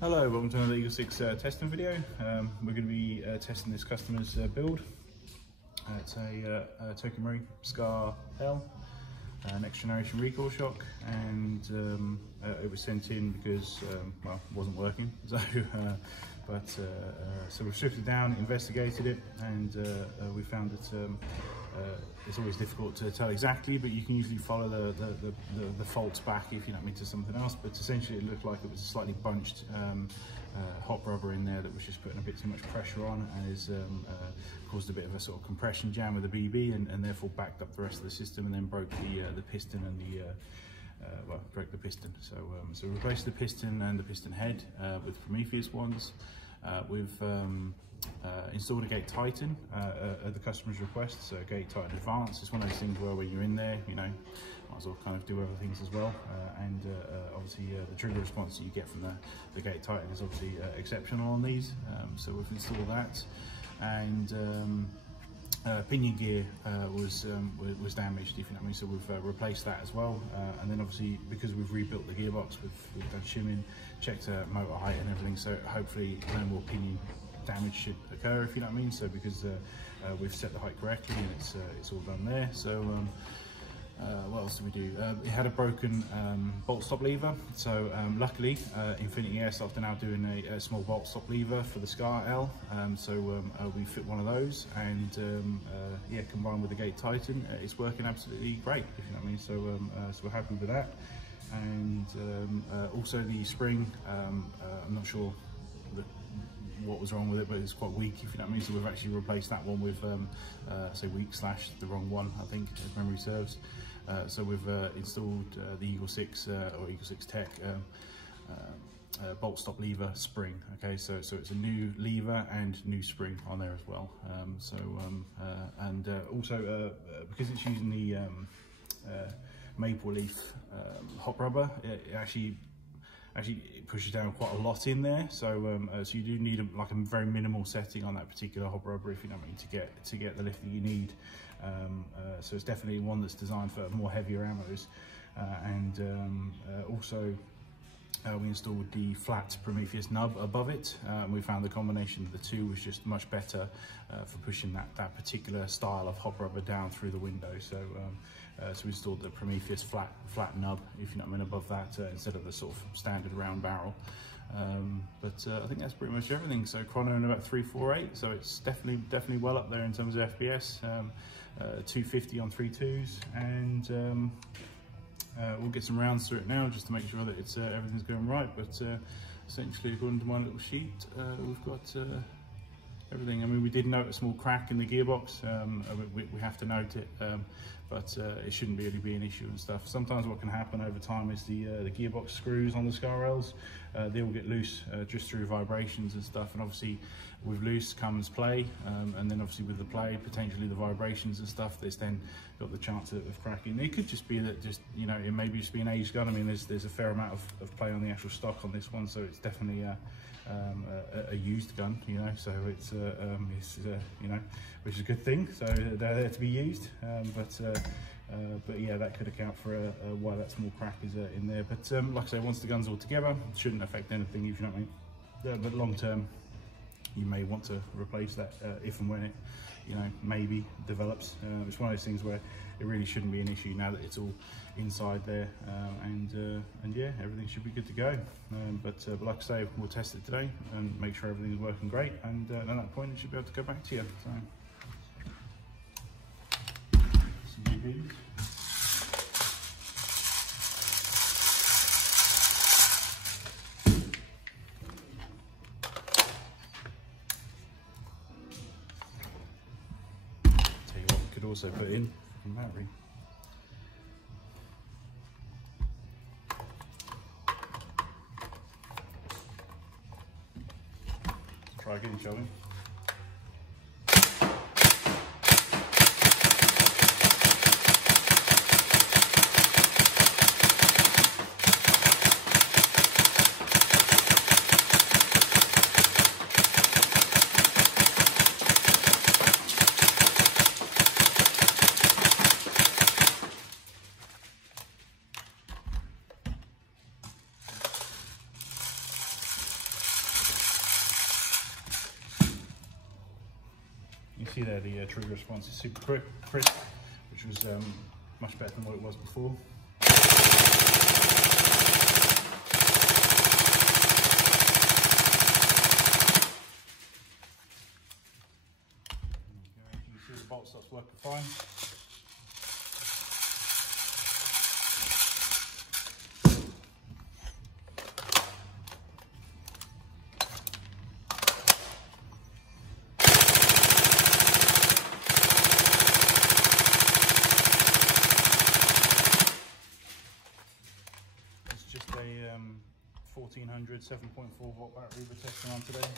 Hello, welcome to another Eagle6 testing video. We're going to be testing this customer's build. It's a Tokyo Scar L, next generation recoil shock, and it was sent in because well, it wasn't working. So, so we've stripped it down, investigated it, and we found that it's always difficult to tell exactly, but you can usually follow the faults back if you don't mean to something else. But essentially it looked like it was a slightly bunched hot rubber in there that was just putting a bit too much pressure on, and has caused a bit of a sort of compression jam with the BB, and therefore backed up the rest of the system, and then broke the piston and the well, broke the piston. So so we replaced the piston and the piston head with Prometheus ones. We've installed a gate tighten at the customer's request. So gate tighten advanced. It's one of those things where when you're in there, you know, might as well kind of do other things as well. And obviously the trigger response that you get from the gate tighten is obviously exceptional on these. So we've installed that, and pinion gear was damaged, if you know what I mean. So we've replaced that as well, and then obviously because we've rebuilt the gearbox, we've done shimming, checked motor height and everything, so hopefully no more pinion damage should occur, if you know what I mean. So because we've set the height correctly, and it's all done there. So what else did we do? It had a broken bolt stop lever, so luckily Infinity Airsoft are now doing a small bolt stop lever for the Scar L, so we fit one of those, and yeah, combined with the gate tighten, it's working absolutely great, if you know what I mean. So so we're happy with that. And also the spring, I'm not sure what was wrong with it, but it's quite weak, if you know what I mean. So we've actually replaced that one with say weak slash the wrong one, I think, if memory serves. So we've installed the Eagle6 or Eagle6 Tech bolt stop lever spring. Okay, so it's a new lever and new spring on there as well. And also because it's using the maple leaf hot rubber, it actually it pushes down quite a lot in there. So so you do need like a very minimal setting on that particular hot rubber, if you know what I mean, to get the lift that you need. So it's definitely one that's designed for more heavier ammos, and also we installed the flat Prometheus nub above it. We found the combination of the two was just much better for pushing that particular style of hot rubber down through the window. So so we installed the Prometheus flat nub, if you know what I mean, above that, instead of the sort of standard round barrel. But I think that's pretty much everything. So chrono in about 348, so it's definitely well up there in terms of FPS. 250 on 3.2s, and we'll get some rounds through it now just to make sure that it's everything's going right. But essentially, according to my little sheet, we've got everything. I mean, we did note a small crack in the gearbox. We have to note it, but it shouldn't really be an issue and stuff. Sometimes what can happen over time is the gearbox screws on the Scar Ls, they will get loose just through vibrations and stuff. And obviously with loose comes play, and then obviously with the play, potentially the vibrations and stuff, there's then got the chance of cracking. It could just be that, just, you know, it may just be an aged gun. I mean, there's a fair amount of play on the actual stock on this one, so it's definitely a used gun, you know. So it's you know, which is a good thing. So they're there to be used, but yeah, that could account for why that small crack is in there. But like I say, once the gun's all together, it shouldn't affect anything, if you know what I mean. But long term, you may want to replace that if and when it, you know, maybe develops. It's one of those things where it really shouldn't be an issue now that it's all inside there, and yeah, everything should be good to go. But like I say, we'll test it today and make sure everything's working great, and at that point it should be able to go back to you. So some GBs. Also put in from battery. Let's try again, shall we? see there the trigger response is super crisp, which was much better than what it was before. You see the bolt starts working fine. Just a 1400 7.4 volt battery we're testing on today.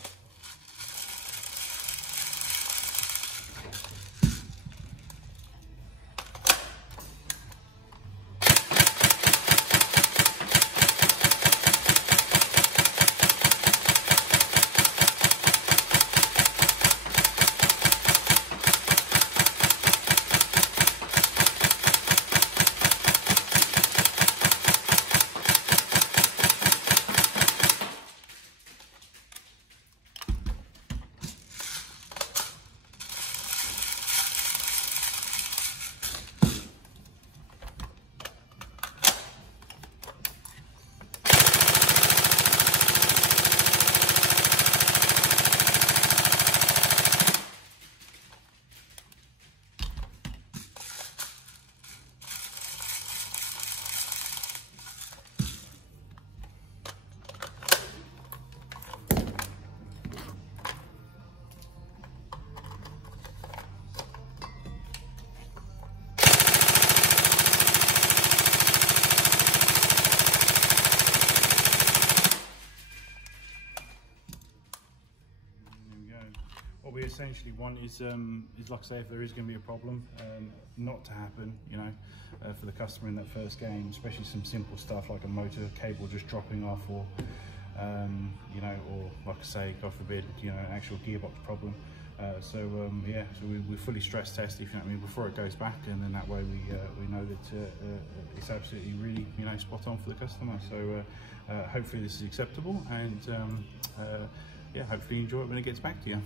What we essentially want is like I say, if there is going to be a problem, not to happen, you know, for the customer in that first game, especially some simple stuff like a motor cable just dropping off, or you know, or like I say, God forbid, you know, an actual gearbox problem. Yeah, so we fully stress test, if you know what I mean, before it goes back, and then that way we know that it's absolutely really, you know, spot on for the customer. So hopefully this is acceptable, and yeah, hopefully you enjoy it when it gets back to you.